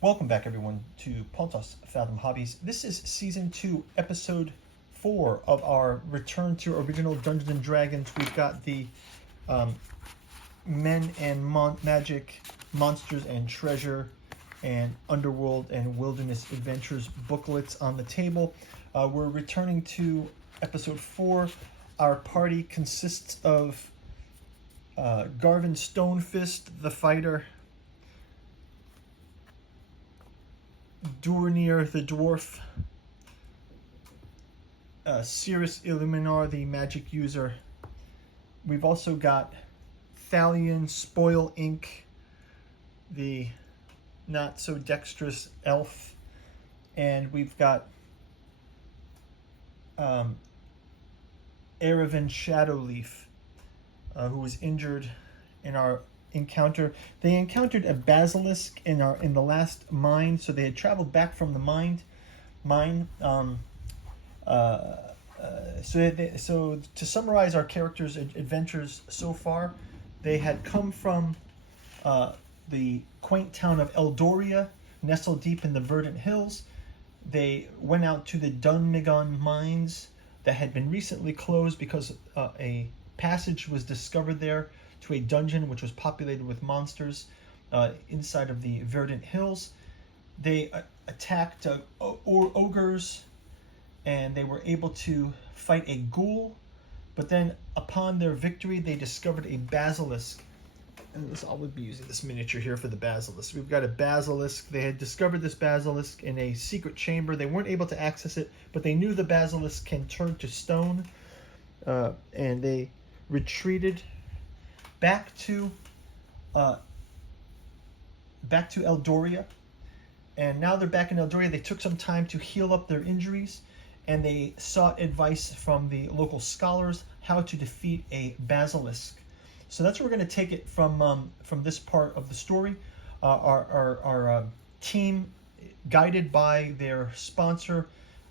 Welcome back, everyone, to Pontos Fathom Hobbies. This is Season 2, Episode 4 of our return to original Dungeons & Dragons. We've got the um, Men and Magic, Monsters and Treasure, and Underworld and Wilderness Adventures booklets on the table. We're returning to Episode 4. Our party consists of Garvin Stonefist, the fighter, Dornier the dwarf, Cirrus Illuminar the magic user. We've also got Thalion Spoil Inc, the not so dexterous elf, and we've got Erevan Shadowleaf, who was injured in our encounter. They encountered a basilisk in the last mine, so they had traveled back from the mine. So to summarize our characters' adventures so far, they had come from the quaint town of Eldoria, nestled deep in the verdant hills. They went out to the Dunmigon mines that had been recently closed because a passage was discovered there to a dungeon which was populated with monsters inside of the verdant hills. They attacked ogres, and they were able to fight a ghoul, but then upon their victory they discovered a basilisk. And I would be using this miniature here for the basilisk. We've got a basilisk. They had discovered this basilisk in a secret chamber. They weren't able to access it, but they knew the basilisk can turn to stone, and they retreated back to Eldoria, and now they're back in Eldoria. They took some time to heal up their injuries, and they sought advice from the local scholars how to defeat a basilisk. So that's where we're going to take it from this part of the story. Our team, guided by their sponsor,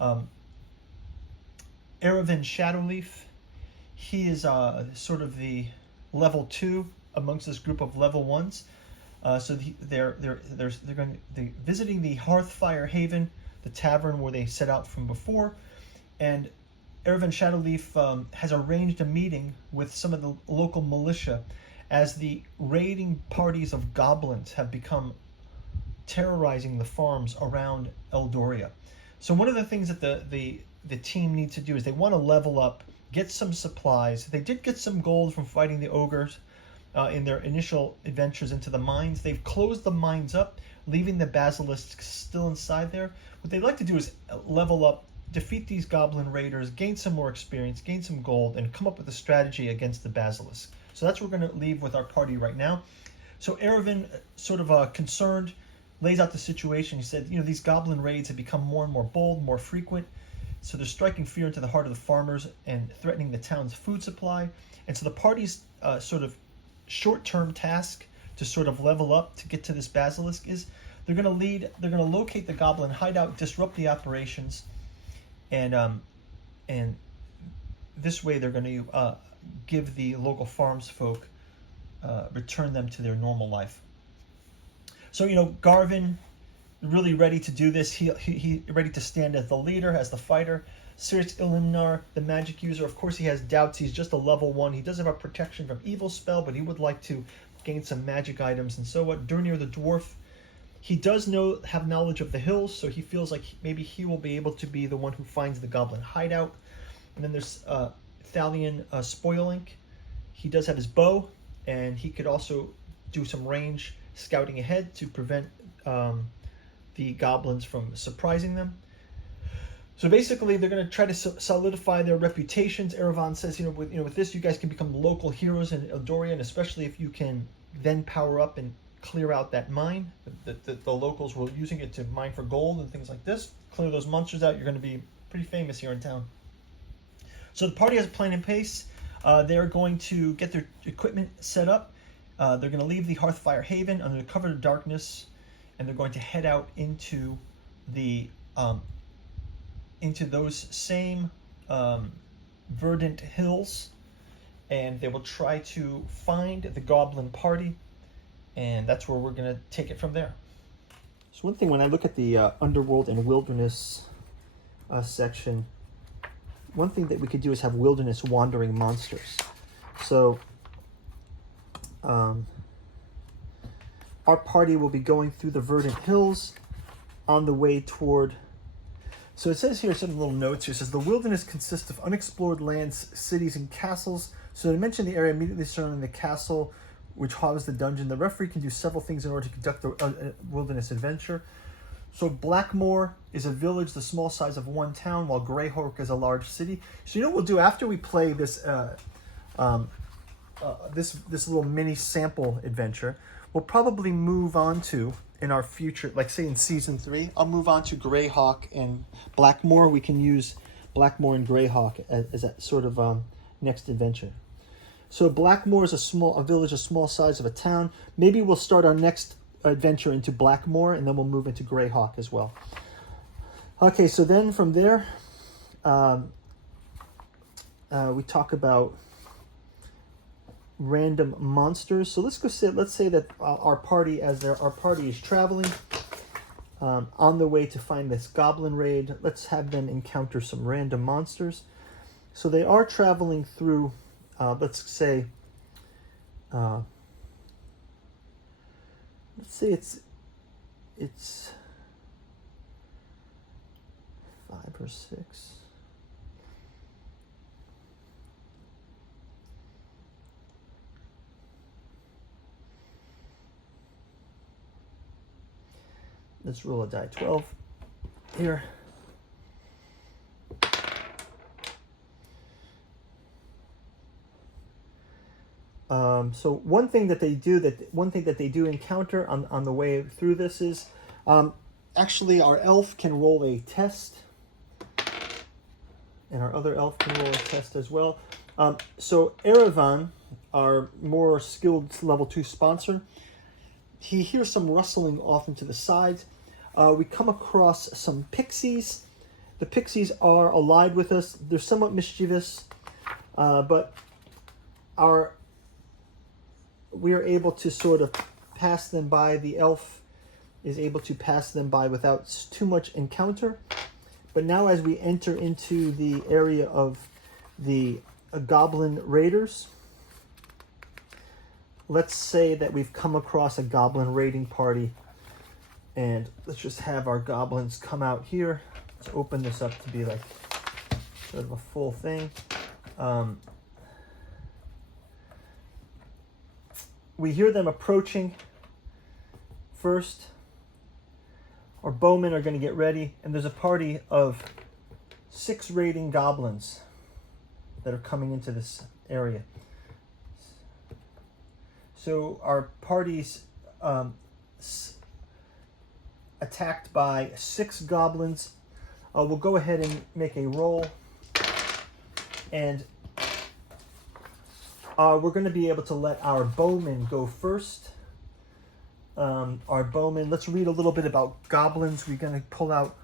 Erevan Shadowleaf. He is sort of the level 2 amongst this group of level 1s. So they're visiting the Hearthfire Haven, the tavern where they set out from before, and Erevan Shadowleaf has arranged a meeting with some of the local militia as the raiding parties of goblins have become terrorizing the farms around Eldoria. So one of the things that the team needs to do is they want to level up, get some supplies. They did get some gold from fighting the ogres in their initial adventures into the mines. They've closed the mines up, leaving the basilisk still inside there. What they'd like to do is level up, defeat these goblin raiders, gain some more experience, gain some gold, and come up with a strategy against the basilisk. So that's what we're going to leave with our party right now. So Erevan, sort of concerned, lays out the situation. He said, these goblin raids have become more and more bold, more frequent. So they're striking fear into the heart of the farmers and threatening the town's food supply. And so the party's sort of short-term task to sort of level up to get to this basilisk is they're going to locate the goblin hideout, disrupt the operations, and this way they're going to give the local farms folk, return them to their normal life. So Garvin, really ready to do this. He ready to stand as the leader, as the fighter. Cirrus Illuminar, the magic user, of course he has doubts. He's just a level 1. He does have a protection from evil spell, but he would like to gain some magic items. And so what? Dornier the dwarf, he does have knowledge of the hills, so he feels like maybe he will be able to be the one who finds the goblin hideout. And then there's Thalion Spoilink. He does have his bow, and he could also do some range scouting ahead to prevent the goblins from surprising them. So basically, they're going to try to solidify their reputations. Erevan says, with this, you guys can become local heroes in Eldoria, and especially if you can then power up and clear out that mine. The locals were using it to mine for gold and things like this. Clear those monsters out. You're going to be pretty famous here in town. So the party has a plan in place. They're going to get their equipment set up. They're going to leave the Hearthfire Haven under the cover of darkness, and they're going to head out into the into those same verdant hills, and they will try to find the goblin party, and that's where we're going to take it from there. So one thing when I look at the underworld and wilderness section, one thing that we could do is have wilderness wandering monsters. So our party will be going through the verdant hills on the way toward. So it says here, some little notes here. It says the wilderness consists of unexplored lands, cities, and castles. So to mention the area immediately surrounding the castle, which housed the dungeon, the referee can do several things in order to conduct a wilderness adventure. So Blackmoor is a village the small size of one town, while Greyhawk is a large city. So you know what we'll do after we play this this little mini sample adventure, we'll probably move on to, in our future, like say in season 3, I'll move on to Greyhawk and Blackmoor. We can use Blackmoor and Greyhawk as that sort of next adventure. So Blackmoor is a village, a small size of a town. Maybe we'll start our next adventure into Blackmoor, and then we'll move into Greyhawk as well. Okay, so then from there, we talk about random monsters. So let's say that our party is traveling on the way to find this goblin raid. Let's have them encounter some random monsters. So they are traveling through, let's say it's 5 or 6. Let's roll a die 12 here. So one thing that they do encounter on the way through this is actually our elf can roll a test, and our other elf can roll a test as well. So Erevan, our more skilled level 2 sponsor, he hears some rustling off into the sides. We come across some pixies. The pixies are allied with us. They're somewhat mischievous, but we are able to sort of pass them by. The elf is able to pass them by without too much encounter. But now as we enter into the area of the goblin raiders, let's say that we've come across a goblin raiding party, and let's just have our goblins come out here. Let's open this up to be like sort of a full thing. We hear them approaching first. Our bowmen are going to get ready, and there's a party of 6 raiding goblins that are coming into this area. So our party's attacked by 6 goblins. We'll go ahead and make a roll, and we're going to be able to let our bowmen go first. Our bowmen, let's read a little bit about goblins. We're going to pull out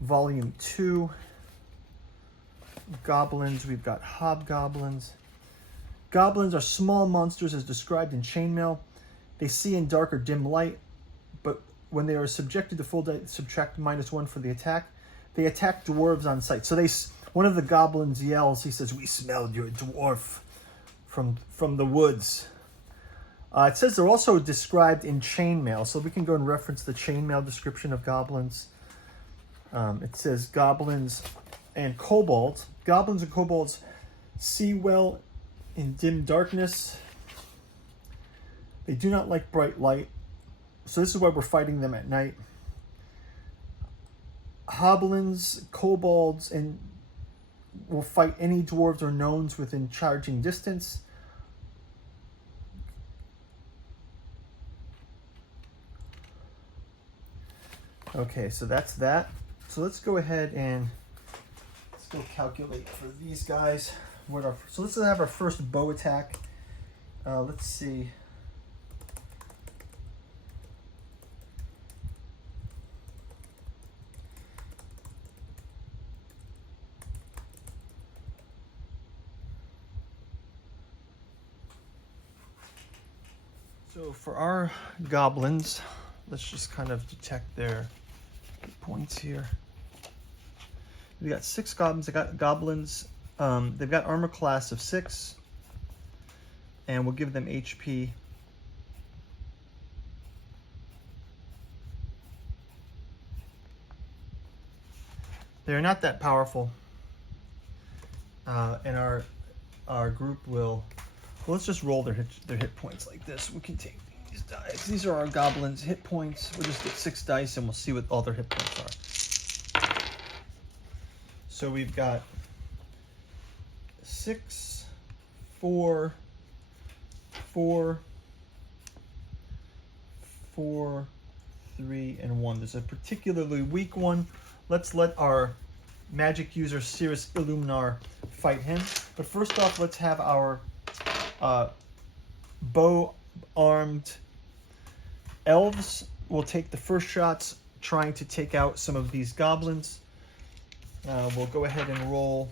volume 2. Goblins, we've got hobgoblins. Goblins are small monsters as described in chainmail. They see in dark or dim light, but when they are subjected to full subtract -1 for the attack. They attack dwarves on sight. So one of the goblins yells, he says, "We smelled your dwarf from the woods." It says they're also described in chainmail, so we can go and reference the chainmail description of goblins. It says goblins and kobolds. Goblins and kobolds see well in dim darkness. They do not like bright light, so this is why we're fighting them at night. Hoblins, kobolds, and will fight any dwarves or gnomes within charging distance. Okay, so that's that. So let's go ahead and let's go calculate for these guys. So let's have our first bow attack. Let's see. So for our goblins, let's just kind of detect their points here. We got 6 goblins. They got goblins. They've got armor class of 6, and we'll give them HP. They're not that powerful, and our group will. Well, let's just roll their hit points like this. We can take these dice. These are our goblins' hit points. We'll just get 6 dice, and we'll see what all their hit points are. So we've got 6, 4, 4, 4, 3, and 1. There's a particularly weak one. Let's let our magic user Cirrus Illuminar fight him. But first off, let's have our bow-armed elves will take the first shots trying to take out some of these goblins. We'll go ahead and roll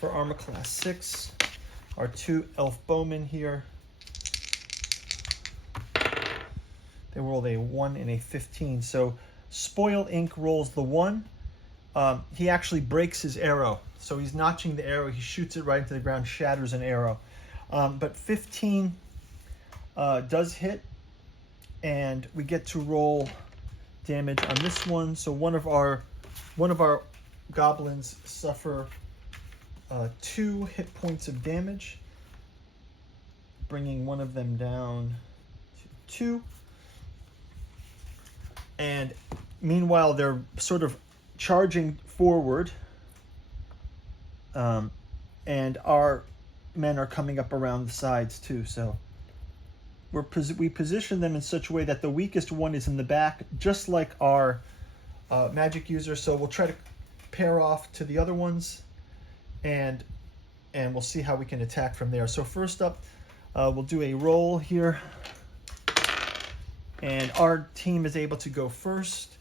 for armor class 6. Our 2 elf bowmen here. They rolled a 1 and a 15. So Spoil Ink rolls the 1. He actually breaks his arrow. So he's notching the arrow. He shoots it right into the ground, shatters an arrow. But 15 does hit, and we get to roll damage on this one. So one of our goblins suffer 2 hit points of damage, bringing one of them down to 2. And meanwhile, they're sort of charging forward, and our men are coming up around the sides too. So we position them in such a way that the weakest one is in the back, just like our magic user. So we'll try to pair off to the other ones, and we'll see how we can attack from there. So first up, we'll do a roll here. And our team is able to go first.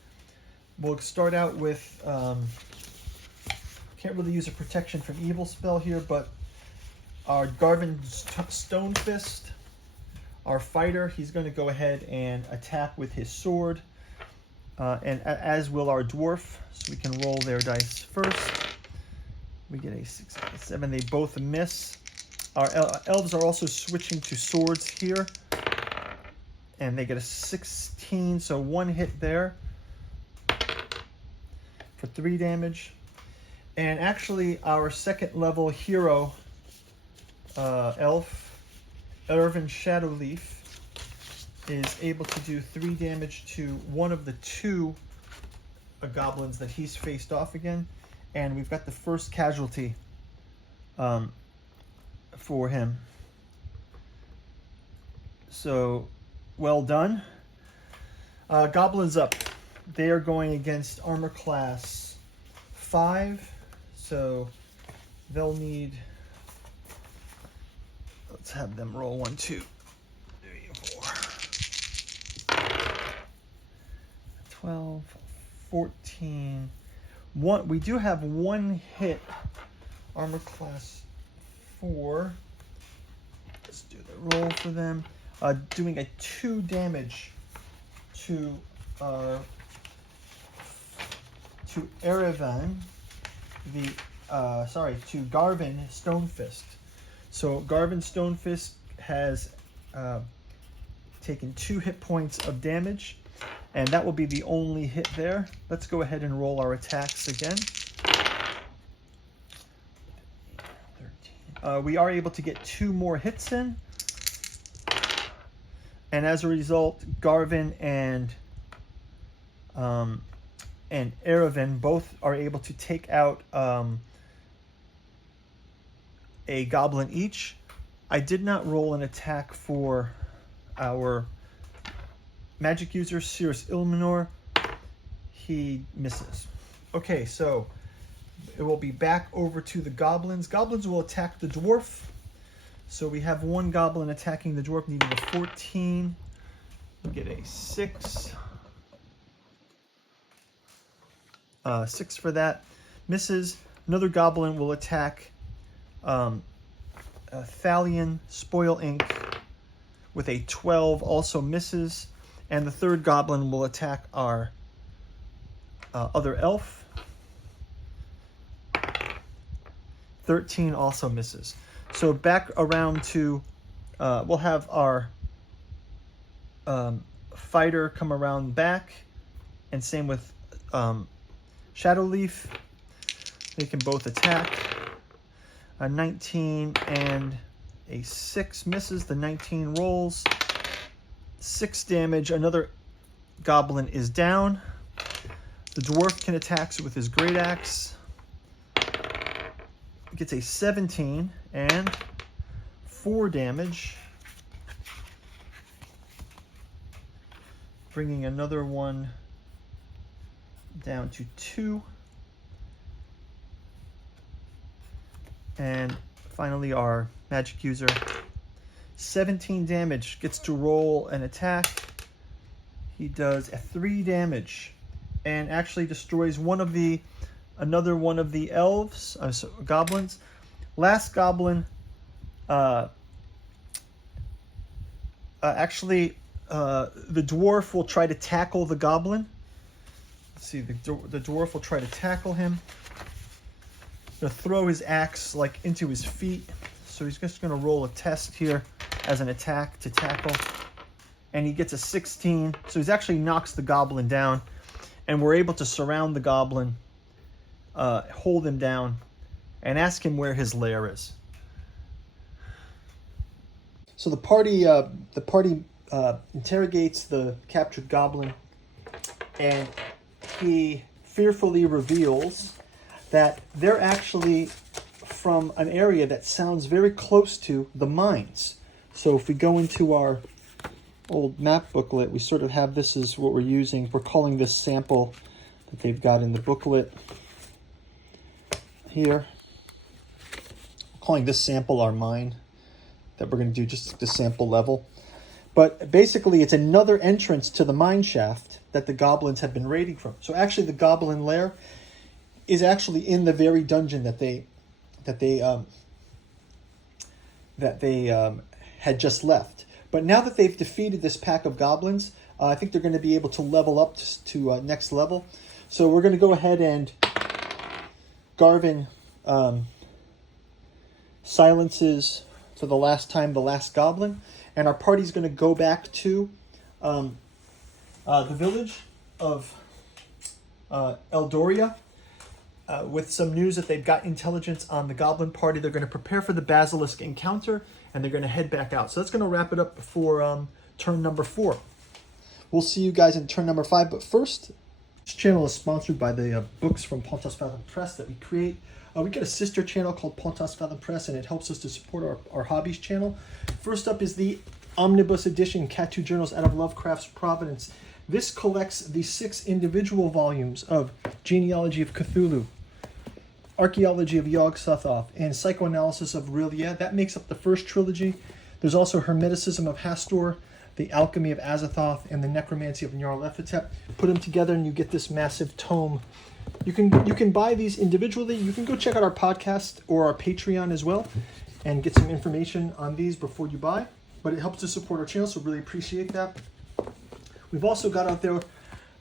We'll start out with, can't really use a protection from evil spell here, but our Garvin Stone Fist, our fighter, he's going to go ahead and attack with his sword, and as will our dwarf. So we can roll their dice first. We get a 6 and a 7. They both miss. Our elves are also switching to swords here, and they get a 16, so 1 hit there for 3 damage. And actually, our 2nd level hero elf, Ervin Shadowleaf, is able to do 3 damage to one of the 2 goblins that he's faced off again. And we've got the first casualty for him. So, well done. Goblins up. They are going against armor class 5. So they'll need, let's have them roll 1, 2, 3, 4, 12, 14. We do have 1 hit. Armor class 4. Let's do the roll for them. Doing a 2 damage to Erevan, to Garvin Stonefist. So Garvin Stonefist has taken 2 hit points of damage, and that will be the only hit there. Let's go ahead and roll our attacks again. 13. We are able to get 2 more hits in. And as a result, Garvin and Erevan both are able to take out a goblin each. I did not roll an attack for our magic user, Cirrus Illuminor. He misses. Okay, so it will be back over to the goblins. Goblins will attack the dwarf. So we have 1 goblin attacking the dwarf, needing a 14. We'll get a 6. 6 for that. Misses. Another goblin will attack Thalion Spoil Ink with a 12. Also misses. And the third goblin will attack our other elf. 13 also misses. So back around to, we'll have our fighter come around back, and same with Shadowleaf. They can both attack. A 19 and a 6 misses. The 19 rolls. 6 damage. Another goblin is down. The dwarf can attack with his great axe. Gets a 17 and 4 damage. Bringing another one down to 2. And finally our magic user, 17 damage, gets to roll an attack. He does a 3 damage and actually destroys another one of the elves, goblins. Last goblin, actually, the dwarf will try to tackle the goblin. Let's see, the dwarf will try to tackle him. Gonna throw his axe like into his feet. So he's just gonna roll a test here as an attack to tackle. And he gets a 16. So he actually knocks the goblin down. And we're able to surround the goblin, hold him down, and ask him where his lair is. So the party interrogates the captured goblin, and he fearfully reveals that they're actually from an area that sounds very close to the mines. So if we go into our old map booklet, we sort of have this is what we're using. We're calling this sample that they've got in the booklet here. Calling this sample our mine that we're going to do just the sample level. But basically it's another entrance to the mine shaft that the goblins have been raiding from. So actually the goblin lair is actually in the very dungeon that they had just left. But now that they've defeated this pack of goblins, I think they're going to be able to level up to next level. So we're going to go ahead and Garvin silences for the last time the last goblin, and our party's going to go back to the village of Eldoria with some news that they've got intelligence on the goblin party. They're going to prepare for the basilisk encounter, and they're going to head back out. So that's going to wrap it up for turn number 4. We'll see you guys in turn number 5. But first, this channel is sponsored by the books from Pontus Fathom Press that we create. We get a sister channel called Pontus Fathom Press, and it helps us to support our hobbies channel. First up is the Omnibus Edition Cat 2 Journals Out of Lovecraft's Providence. This collects the 6 individual volumes of Genealogy of Cthulhu, Archaeology of Yog-Sothoth, and Psychoanalysis of Rilliah. That makes up the first trilogy. There's also Hermeticism of Hastur, The Alchemy of Azathoth, and The Necromancy of Nyarlathotep. Put them together and you get this massive tome. You can buy these individually. You can go check out our podcast or our Patreon as well and get some information on these before you buy. But it helps to support our channel, so really appreciate that. We've also got out there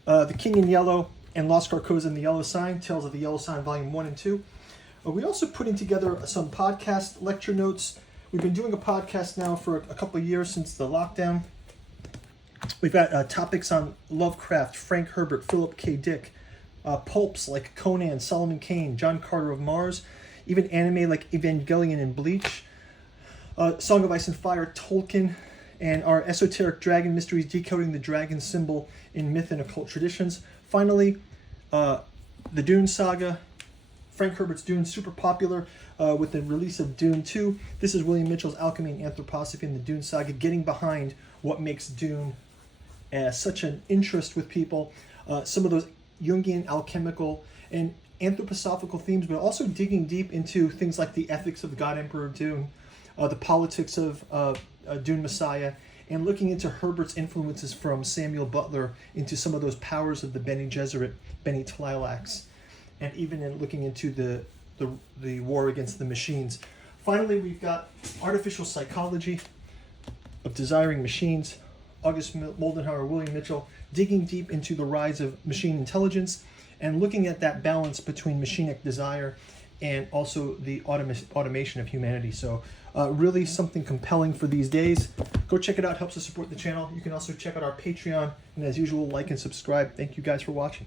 The King in Yellow and Lost Carcosa and the Yellow Sign, Tales of the Yellow Sign, Volume 1 and 2. We're also putting together some podcast lecture notes. We've been doing a podcast now for a couple of years since the lockdown. We've got topics on Lovecraft, Frank Herbert, Philip K. Dick, pulps like Conan, Solomon Kane, John Carter of Mars, even anime like Evangelion and Bleach, Song of Ice and Fire, Tolkien, and our esoteric dragon mysteries, decoding the dragon symbol in myth and occult traditions. Finally, the Dune saga, Frank Herbert's Dune, super popular with the release of Dune 2. This is William Mitchell's Alchemy and Anthroposophy in the Dune saga, getting behind what makes Dune such an interest with people. Some of those Jungian, alchemical, and anthroposophical themes, but also digging deep into things like the ethics of the God Emperor Dune, the politics of Dune Messiah, and looking into Herbert's influences from Samuel Butler into some of those powers of the Bene Gesserit, Bene Tleilax, and even in looking into the war against the machines. Finally, we've got Artificial Psychology of Desiring Machines, August Moldenhauer, William Mitchell, digging deep into the rise of machine intelligence and looking at that balance between machinic desire and also the automation of humanity. So really something compelling for these days. Go check it out. Helps us support the channel. You can also check out our Patreon. And as usual, like and subscribe. Thank you guys for watching.